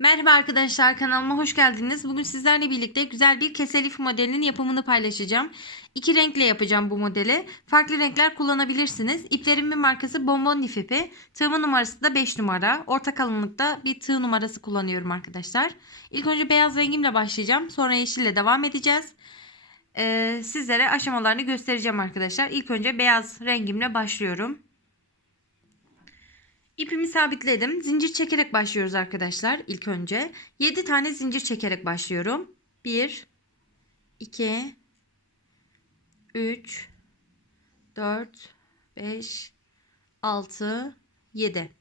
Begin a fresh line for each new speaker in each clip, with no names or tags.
Merhaba arkadaşlar kanalıma hoş geldiniz. Bugün sizlerle birlikte güzel bir keselif modelinin yapımını paylaşacağım. İki renkle yapacağım bu modeli. Farklı renkler kullanabilirsiniz. İplerimin markası Bonbon Lif ipi. Tığımın numarası da 5 numara. Orta kalınlıkta bir tığ numarası kullanıyorum arkadaşlar. İlk önce beyaz rengimle başlayacağım. Sonra yeşille devam edeceğiz. Ee, sizlere aşamalarını göstereceğim arkadaşlar. İlk önce beyaz rengimle başlıyorum. İpimi sabitledim. Zincir çekerek başlıyoruz arkadaşlar ilk önce. 7 tane zincir çekerek başlıyorum. 1 2 3 4 5 6 7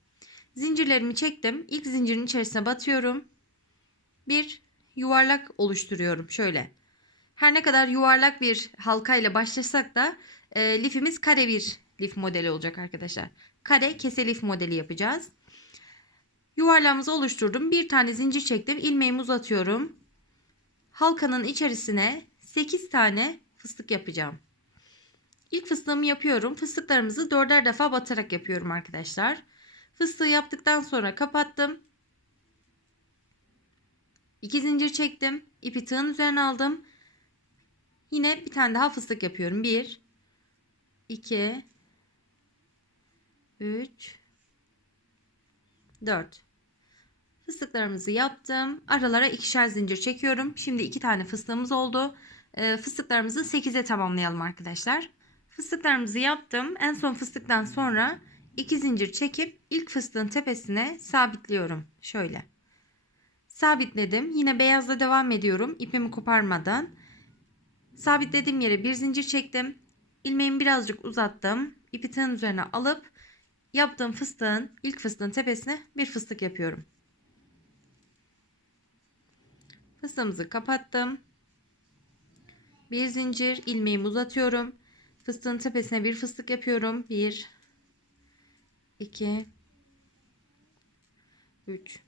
Zincirlerimi çektim. İlk zincirin içerisine batıyorum. Bir yuvarlak oluşturuyorum şöyle. Her ne kadar yuvarlak bir halka ile başlasak da e, lifimiz kare bir lif modeli olacak arkadaşlar kare kese lif modeli yapacağız. Yuvarlağımızı oluşturdum. Bir tane zincir çektim. ilmeğimi uzatıyorum. Halkanın içerisine 8 tane fıstık yapacağım. İlk fıstığımı yapıyorum. Fıstıklarımızı dörder defa batarak yapıyorum arkadaşlar. Fıstığı yaptıktan sonra kapattım. 2 zincir çektim. İpi tığın üzerine aldım. Yine bir tane daha fıstık yapıyorum. 1 2 3 4 Fıstıklarımızı yaptım. Aralara ikişer zincir çekiyorum. Şimdi iki tane fıstığımız oldu. Ee, fıstıklarımızı 8'e tamamlayalım arkadaşlar. Fıstıklarımızı yaptım. En son fıstıktan sonra iki zincir çekip ilk fıstığın tepesine sabitliyorum. Şöyle. Sabitledim. Yine beyazla devam ediyorum. İpimi koparmadan. Sabitlediğim yere bir zincir çektim. İlmeğimi birazcık uzattım. İpi tığın üzerine alıp yaptığım fıstığın ilk fıstığın tepesine bir fıstık yapıyorum. Fıstığımızı kapattım. Bir zincir ilmeğimi uzatıyorum. Fıstığın tepesine bir fıstık yapıyorum. 1 2 3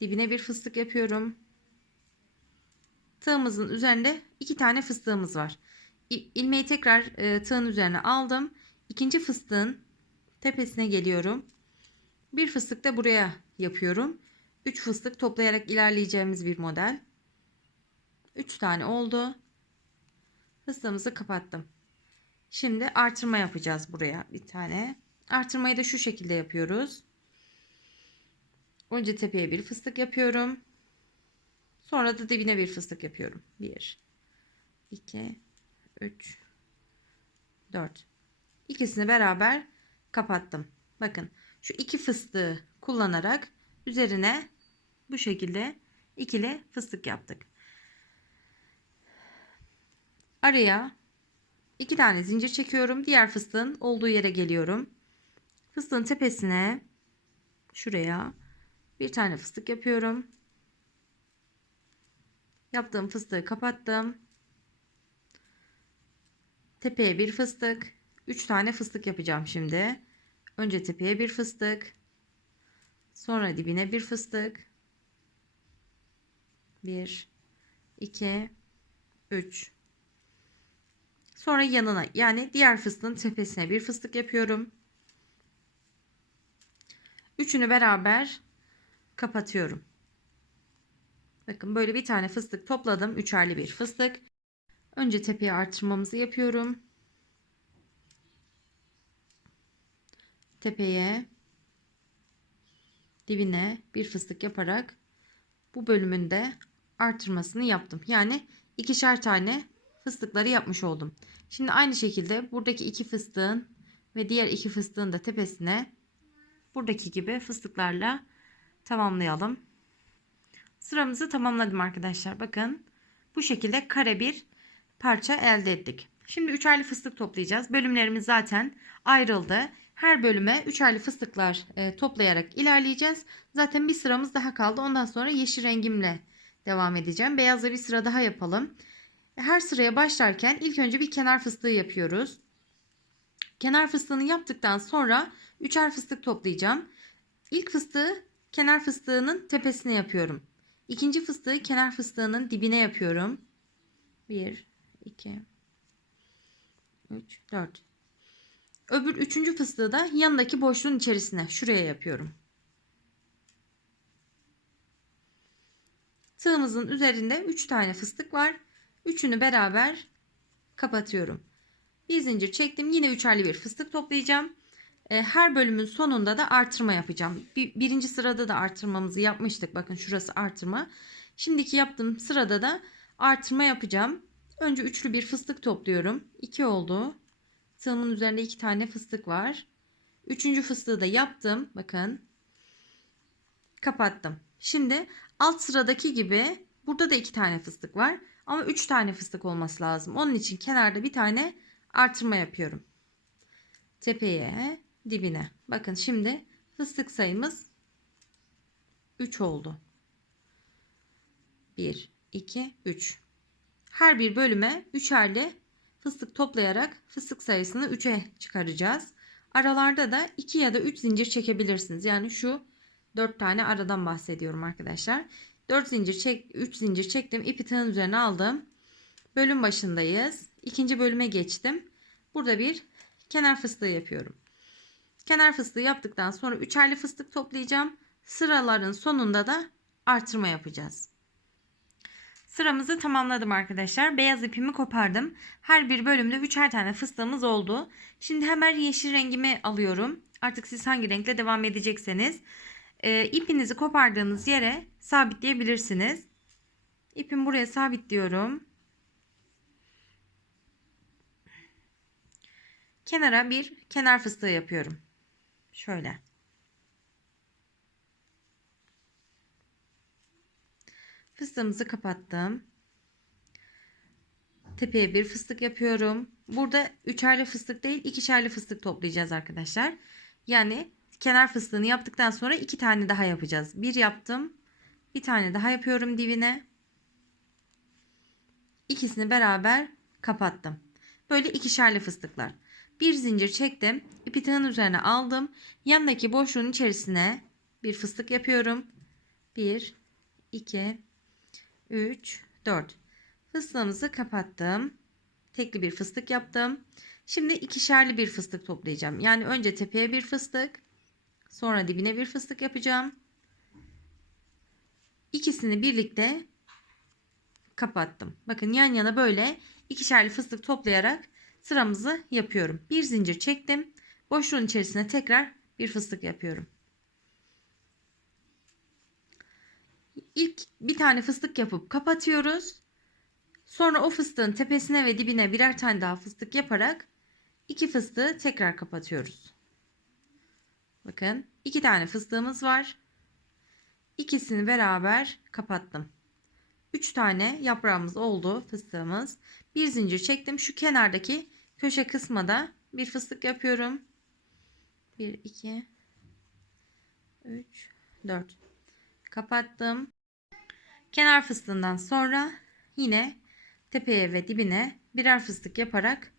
Dibine bir fıstık yapıyorum. Tığımızın üzerinde iki tane fıstığımız var. İlmeği tekrar e, tığın üzerine aldım. İkinci fıstığın tepesine geliyorum. Bir fıstık da buraya yapıyorum. 3 fıstık toplayarak ilerleyeceğimiz bir model. 3 tane oldu. Fıstığımızı kapattım. Şimdi artırma yapacağız buraya bir tane. Artırmayı da şu şekilde yapıyoruz. Önce tepeye bir fıstık yapıyorum. Sonra da dibine bir fıstık yapıyorum. 1 2 3 4 İkisini beraber kapattım. Bakın şu iki fıstığı kullanarak üzerine bu şekilde ikili fıstık yaptık. Araya iki tane zincir çekiyorum. Diğer fıstığın olduğu yere geliyorum. Fıstığın tepesine şuraya bir tane fıstık yapıyorum. Yaptığım fıstığı kapattım. Tepeye bir fıstık. 3 tane fıstık yapacağım şimdi. Önce tepeye bir fıstık. Sonra dibine bir fıstık. 1 2 3 Sonra yanına yani diğer fıstığın tepesine bir fıstık yapıyorum. Üçünü beraber kapatıyorum. Bakın böyle bir tane fıstık topladım. Üçerli bir fıstık. Önce tepeye artırmamızı yapıyorum. Tepeye dibine bir fıstık yaparak bu bölümünde artırmasını yaptım. Yani ikişer tane fıstıkları yapmış oldum. Şimdi aynı şekilde buradaki iki fıstığın ve diğer iki fıstığın da tepesine buradaki gibi fıstıklarla tamamlayalım. Sıramızı tamamladım arkadaşlar. Bakın bu şekilde kare bir parça elde ettik. Şimdi üçerli fıstık toplayacağız. Bölümlerimiz zaten ayrıldı. Her bölüme üçerli fıstıklar e, toplayarak ilerleyeceğiz. Zaten bir sıramız daha kaldı. Ondan sonra yeşil rengimle devam edeceğim. Beyazla bir sıra daha yapalım. Her sıraya başlarken ilk önce bir kenar fıstığı yapıyoruz. Kenar fıstığını yaptıktan sonra üçer fıstık toplayacağım. İlk fıstığı kenar fıstığının tepesine yapıyorum. İkinci fıstığı kenar fıstığının dibine yapıyorum. 1 2 3 4 Öbür üçüncü fıstığı da yanındaki boşluğun içerisine şuraya yapıyorum. Tığımızın üzerinde 3 tane fıstık var. Üçünü beraber kapatıyorum. Bir zincir çektim. Yine üçerli bir fıstık toplayacağım. E, Her bölümün sonunda da artırma yapacağım. Bir- Birinci sırada da artırmamızı yapmıştık. Bakın şurası artırma. Şimdiki yaptığım sırada da artırma yapacağım. Önce üçlü bir fıstık topluyorum. 2 oldu. Tığımın üzerinde iki tane fıstık var. Üçüncü fıstığı da yaptım. Bakın. Kapattım. Şimdi alt sıradaki gibi burada da iki tane fıstık var. Ama üç tane fıstık olması lazım. Onun için kenarda bir tane artırma yapıyorum. Tepeye, dibine. Bakın şimdi fıstık sayımız 3 oldu. 1, 2, 3. Her bir bölüme üçerli fıstık toplayarak fıstık sayısını 3'e çıkaracağız. Aralarda da 2 ya da 3 zincir çekebilirsiniz. Yani şu 4 tane aradan bahsediyorum arkadaşlar. 4 zincir çek 3 zincir çektim. İpi tığın üzerine aldım. Bölüm başındayız. İkinci bölüme geçtim. Burada bir kenar fıstığı yapıyorum. Kenar fıstığı yaptıktan sonra üçerli fıstık toplayacağım. Sıraların sonunda da artırma yapacağız. Sıramızı tamamladım arkadaşlar. Beyaz ipimi kopardım. Her bir bölümde üçer tane fıstığımız oldu. Şimdi hemen yeşil rengimi alıyorum. Artık siz hangi renkle devam edecekseniz. e, ipinizi kopardığınız yere sabitleyebilirsiniz. İpimi buraya sabitliyorum. Kenara bir kenar fıstığı yapıyorum. Şöyle. Fıstığımızı kapattım. Tepeye bir fıstık yapıyorum. Burada üçerli fıstık değil ikişerli fıstık toplayacağız arkadaşlar. Yani kenar fıstığını yaptıktan sonra iki tane daha yapacağız. Bir yaptım. Bir tane daha yapıyorum dibine. İkisini beraber kapattım. Böyle ikişerli fıstıklar. Bir zincir çektim. İpi tığın üzerine aldım. Yanındaki boşluğun içerisine bir fıstık yapıyorum. 1 2 3 4 Fıstığımızı kapattım. Tekli bir fıstık yaptım. Şimdi ikişerli bir fıstık toplayacağım. Yani önce tepeye bir fıstık, sonra dibine bir fıstık yapacağım. İkisini birlikte kapattım. Bakın yan yana böyle ikişerli fıstık toplayarak sıramızı yapıyorum. Bir zincir çektim. Boşluğun içerisine tekrar bir fıstık yapıyorum. İlk bir tane fıstık yapıp kapatıyoruz. Sonra o fıstığın tepesine ve dibine birer tane daha fıstık yaparak iki fıstığı tekrar kapatıyoruz. Bakın iki tane fıstığımız var. İkisini beraber kapattım. Üç tane yaprağımız oldu fıstığımız. Bir zincir çektim. Şu kenardaki köşe kısma da bir fıstık yapıyorum. 1 2 3 4 kapattım. Kenar fıstığından sonra yine tepeye ve dibine birer fıstık yaparak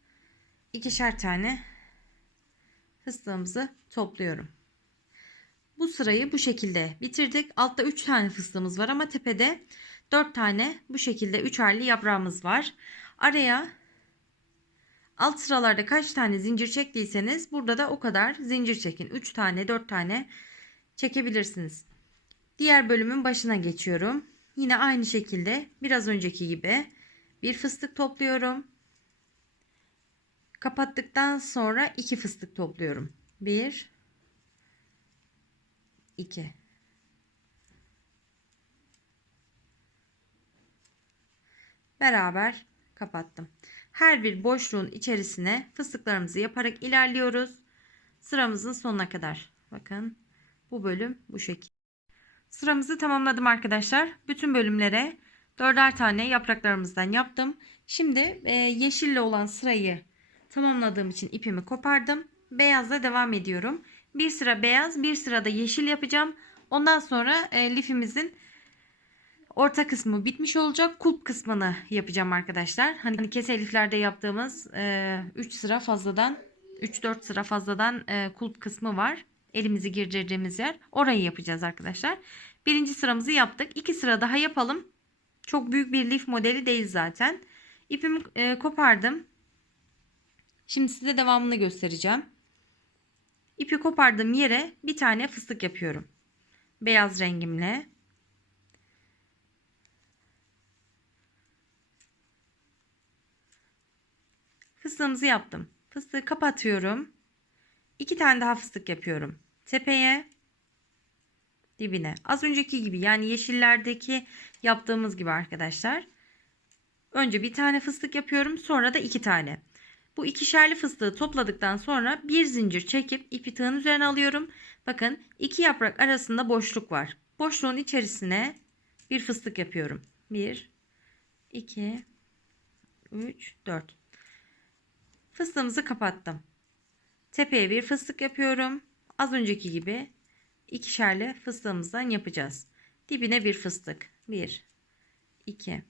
ikişer tane fıstığımızı topluyorum. Bu sırayı bu şekilde bitirdik. Altta 3 tane fıstığımız var ama tepede 4 tane bu şekilde üçerli yaprağımız var. Araya alt sıralarda kaç tane zincir çektiyseniz burada da o kadar zincir çekin. 3 tane 4 tane çekebilirsiniz. Diğer bölümün başına geçiyorum. Yine aynı şekilde biraz önceki gibi bir fıstık topluyorum. Kapattıktan sonra iki fıstık topluyorum. 1 2 Beraber kapattım. Her bir boşluğun içerisine fıstıklarımızı yaparak ilerliyoruz. Sıramızın sonuna kadar. Bakın bu bölüm bu şekilde. Sıramızı tamamladım arkadaşlar. Bütün bölümlere dörder tane yapraklarımızdan yaptım. Şimdi e, yeşille olan sırayı tamamladığım için ipimi kopardım. Beyazla devam ediyorum. Bir sıra beyaz, bir sırada yeşil yapacağım. Ondan sonra e, lifimizin orta kısmı bitmiş olacak. Kulp kısmını yapacağım arkadaşlar. Hani kese liflerde yaptığımız 3 sıra fazladan 3-4 sıra fazladan e, kulp kısmı var elimizi gireceğimiz yer orayı yapacağız arkadaşlar. Birinci sıramızı yaptık. İki sıra daha yapalım. Çok büyük bir lif modeli değil zaten. İpimi e, kopardım. Şimdi size devamını göstereceğim. İpi kopardığım yere bir tane fıstık yapıyorum. Beyaz rengimle. Fıstığımızı yaptım. Fıstığı kapatıyorum. İki tane daha fıstık yapıyorum. Tepeye dibine. Az önceki gibi yani yeşillerdeki yaptığımız gibi arkadaşlar. Önce bir tane fıstık yapıyorum. Sonra da iki tane. Bu ikişerli fıstığı topladıktan sonra bir zincir çekip ipi tığın üzerine alıyorum. Bakın iki yaprak arasında boşluk var. Boşluğun içerisine bir fıstık yapıyorum. 1 2 3 4 Fıstığımızı kapattım. Tepeye bir fıstık yapıyorum. Az önceki gibi ikişerli fıstığımızdan yapacağız. Dibine bir fıstık. 1 2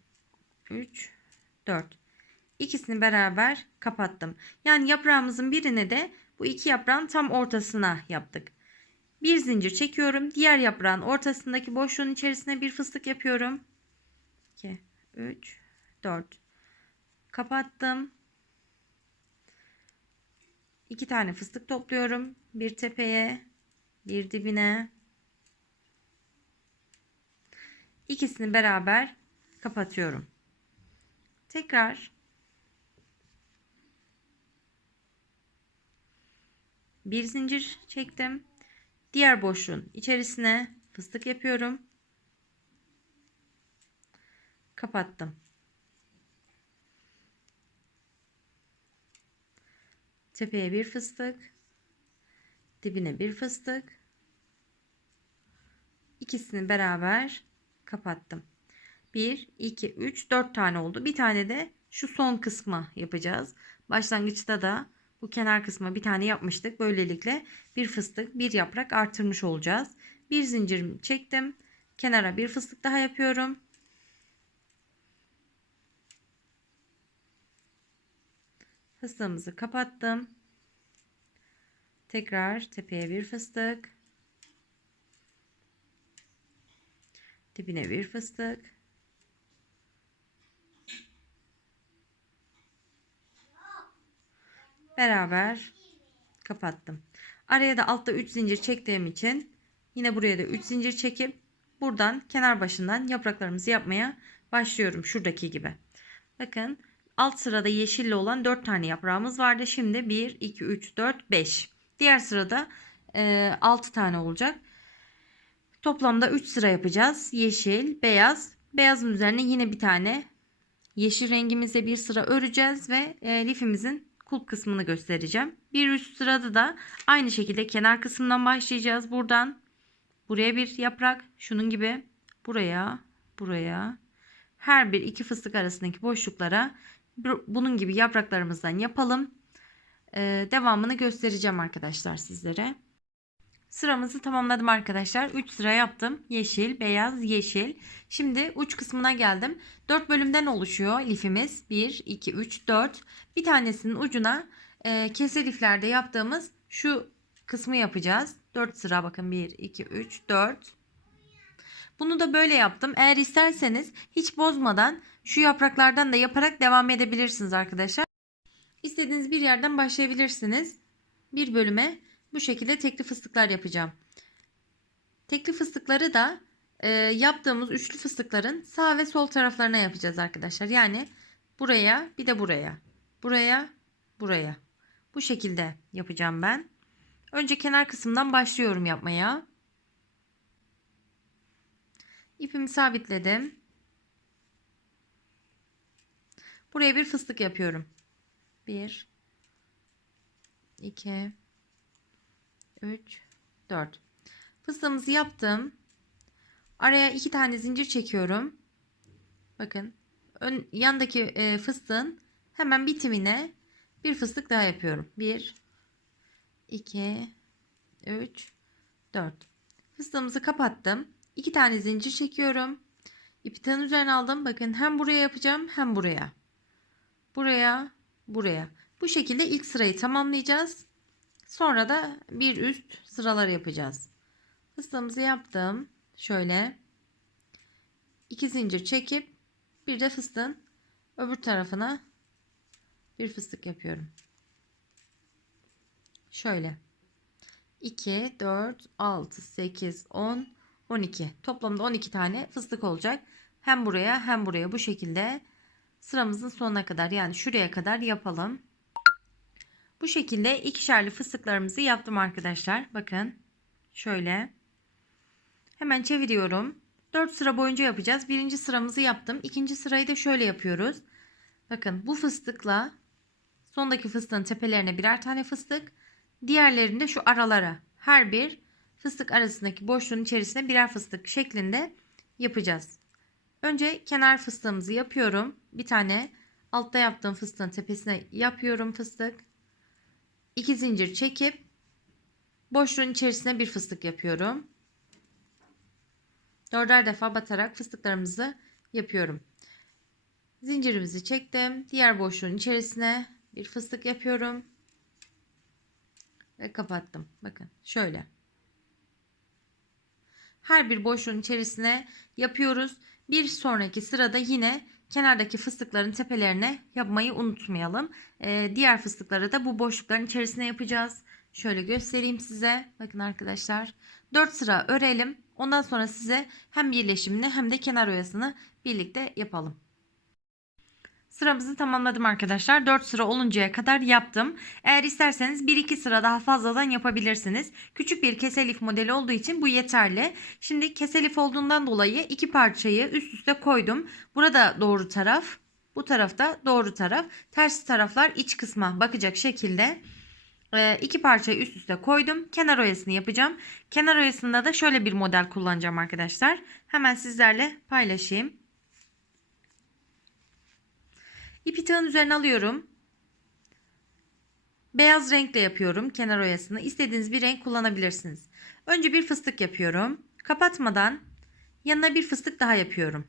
3 4 İkisini beraber kapattım. Yani yaprağımızın birine de bu iki yaprağın tam ortasına yaptık. Bir zincir çekiyorum. Diğer yaprağın ortasındaki boşluğun içerisine bir fıstık yapıyorum. 2 3 4 kapattım. İki tane fıstık topluyorum. Bir tepeye, bir dibine. İkisini beraber kapatıyorum. Tekrar bir zincir çektim. Diğer boşluğun içerisine fıstık yapıyorum. Kapattım. Tepeye bir fıstık. Dibine bir fıstık. İkisini beraber kapattım. 1, 2, 3, 4 tane oldu. Bir tane de şu son kısma yapacağız. Başlangıçta da bu kenar kısma bir tane yapmıştık. Böylelikle bir fıstık, bir yaprak artırmış olacağız. Bir zincirimi çektim. Kenara bir fıstık daha yapıyorum. Fıstığımızı kapattım. Tekrar tepeye bir fıstık. Dibine bir fıstık. Beraber kapattım. Araya da altta 3 zincir çektiğim için yine buraya da 3 zincir çekip buradan kenar başından yapraklarımızı yapmaya başlıyorum şuradaki gibi. Bakın alt sırada yeşilli olan 4 tane yaprağımız vardı. Şimdi 1 2 3 4 5. Diğer sırada e, 6 tane olacak. Toplamda 3 sıra yapacağız. Yeşil, beyaz. Beyazın üzerine yine bir tane yeşil rengimizle bir sıra öreceğiz ve e, lifimizin kulp kısmını göstereceğim. Bir üst sırada da aynı şekilde kenar kısmından başlayacağız. Buradan buraya bir yaprak şunun gibi buraya buraya her bir iki fıstık arasındaki boşluklara bunun gibi yapraklarımızdan yapalım. Ee, devamını göstereceğim arkadaşlar sizlere. Sıramızı tamamladım arkadaşlar. 3 sıra yaptım. Yeşil, beyaz, yeşil. Şimdi uç kısmına geldim. 4 bölümden oluşuyor lifimiz. 1, 2, 3, 4. Bir tanesinin ucuna e, kese liflerde yaptığımız şu kısmı yapacağız. 4 sıra bakın 1, 2, 3, 4. Bunu da böyle yaptım. Eğer isterseniz hiç bozmadan şu yapraklardan da yaparak devam edebilirsiniz arkadaşlar. İstediğiniz bir yerden başlayabilirsiniz. Bir bölüme bu şekilde tekli fıstıklar yapacağım. Tekli fıstıkları da e, yaptığımız üçlü fıstıkların sağ ve sol taraflarına yapacağız arkadaşlar. Yani buraya bir de buraya. Buraya, buraya. Bu şekilde yapacağım ben. Önce kenar kısımdan başlıyorum yapmaya. İpimi sabitledim. Buraya bir fıstık yapıyorum. 1 2 3 4 Fıstığımızı yaptım. Araya iki tane zincir çekiyorum. Bakın ön, yandaki e, fıstığın hemen bitimine bir fıstık daha yapıyorum. 1 2 3 4 Fıstığımızı kapattım. İki tane zincir çekiyorum. İpi tığın üzerine aldım. Bakın hem buraya yapacağım hem buraya. Buraya, buraya. Bu şekilde ilk sırayı tamamlayacağız. Sonra da bir üst sıralar yapacağız. Fıstığımızı yaptım. Şöyle iki zincir çekip bir de fıstığın öbür tarafına bir fıstık yapıyorum. Şöyle 2 4 6 8 10 12 toplamda 12 tane fıstık olacak. Hem buraya hem buraya bu şekilde sıramızın sonuna kadar yani şuraya kadar yapalım. Bu şekilde ikişerli fıstıklarımızı yaptım arkadaşlar. Bakın şöyle. Hemen çeviriyorum. 4 sıra boyunca yapacağız. Birinci sıramızı yaptım. İkinci sırayı da şöyle yapıyoruz. Bakın bu fıstıkla sondaki fıstığın tepelerine birer tane fıstık. Diğerlerinde şu aralara her bir fıstık arasındaki boşluğun içerisine birer fıstık şeklinde yapacağız. Önce kenar fıstığımızı yapıyorum. Bir tane altta yaptığım fıstığın tepesine yapıyorum fıstık. İki zincir çekip boşluğun içerisine bir fıstık yapıyorum. Dörder defa batarak fıstıklarımızı yapıyorum. Zincirimizi çektim. Diğer boşluğun içerisine bir fıstık yapıyorum. Ve kapattım. Bakın şöyle. Her bir boşluğun içerisine yapıyoruz. Bir sonraki sırada yine kenardaki fıstıkların tepelerine yapmayı unutmayalım. Ee, diğer fıstıkları da bu boşlukların içerisine yapacağız. Şöyle göstereyim size. Bakın arkadaşlar. 4 sıra örelim. Ondan sonra size hem birleşimini hem de kenar oyasını birlikte yapalım. Sıramızı tamamladım arkadaşlar. 4 sıra oluncaya kadar yaptım. Eğer isterseniz 1-2 sıra daha fazladan yapabilirsiniz. Küçük bir keselif modeli olduğu için bu yeterli. Şimdi keselif olduğundan dolayı iki parçayı üst üste koydum. Burada doğru taraf, bu tarafta doğru taraf. Ters taraflar iç kısma bakacak şekilde e, iki parçayı üst üste koydum. Kenar oyasını yapacağım. Kenar oyasında da şöyle bir model kullanacağım arkadaşlar. Hemen sizlerle paylaşayım. İpi tığın üzerine alıyorum. Beyaz renkle yapıyorum kenar oyasını. İstediğiniz bir renk kullanabilirsiniz. Önce bir fıstık yapıyorum. Kapatmadan yanına bir fıstık daha yapıyorum.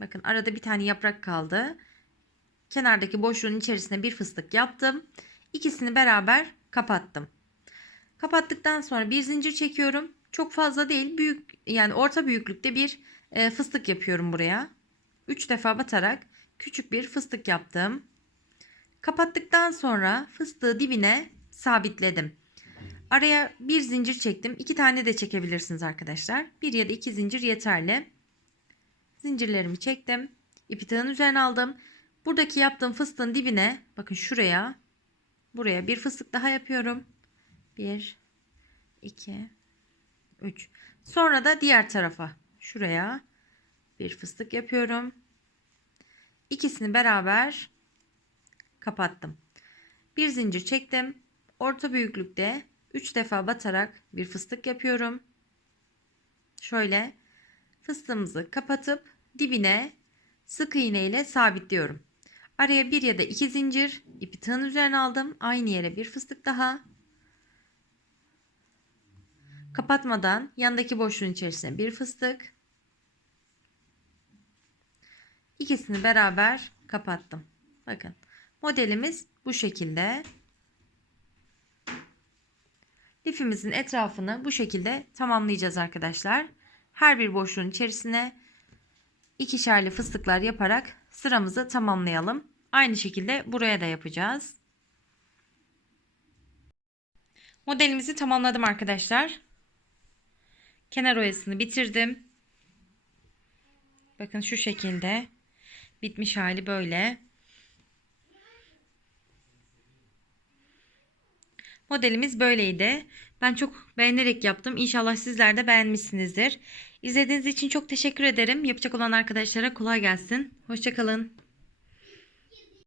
Bakın arada bir tane yaprak kaldı. Kenardaki boşluğun içerisine bir fıstık yaptım. İkisini beraber kapattım. Kapattıktan sonra bir zincir çekiyorum. Çok fazla değil, büyük yani orta büyüklükte bir e, fıstık yapıyorum buraya. 3 defa batarak küçük bir fıstık yaptım. Kapattıktan sonra fıstığı dibine sabitledim. Araya bir zincir çektim. İki tane de çekebilirsiniz arkadaşlar. Bir ya da iki zincir yeterli. Zincirlerimi çektim. İpi tığın üzerine aldım. Buradaki yaptığım fıstığın dibine bakın şuraya buraya bir fıstık daha yapıyorum. 1 2 3 Sonra da diğer tarafa şuraya bir fıstık yapıyorum. İkisini beraber kapattım. Bir zincir çektim. Orta büyüklükte 3 defa batarak bir fıstık yapıyorum. Şöyle fıstığımızı kapatıp dibine sık iğne ile sabitliyorum. Araya bir ya da iki zincir ipi tığın üzerine aldım. Aynı yere bir fıstık daha. Kapatmadan yandaki boşluğun içerisine bir fıstık. İkisini beraber kapattım. Bakın modelimiz bu şekilde. Lifimizin etrafını bu şekilde tamamlayacağız arkadaşlar. Her bir boşluğun içerisine ikişerli fıstıklar yaparak sıramızı tamamlayalım. Aynı şekilde buraya da yapacağız. Modelimizi tamamladım arkadaşlar. Kenar oyasını bitirdim. Bakın şu şekilde. Bitmiş hali böyle. Modelimiz böyleydi. Ben çok beğenerek yaptım. İnşallah sizler de beğenmişsinizdir. İzlediğiniz için çok teşekkür ederim. Yapacak olan arkadaşlara kolay gelsin. Hoşçakalın.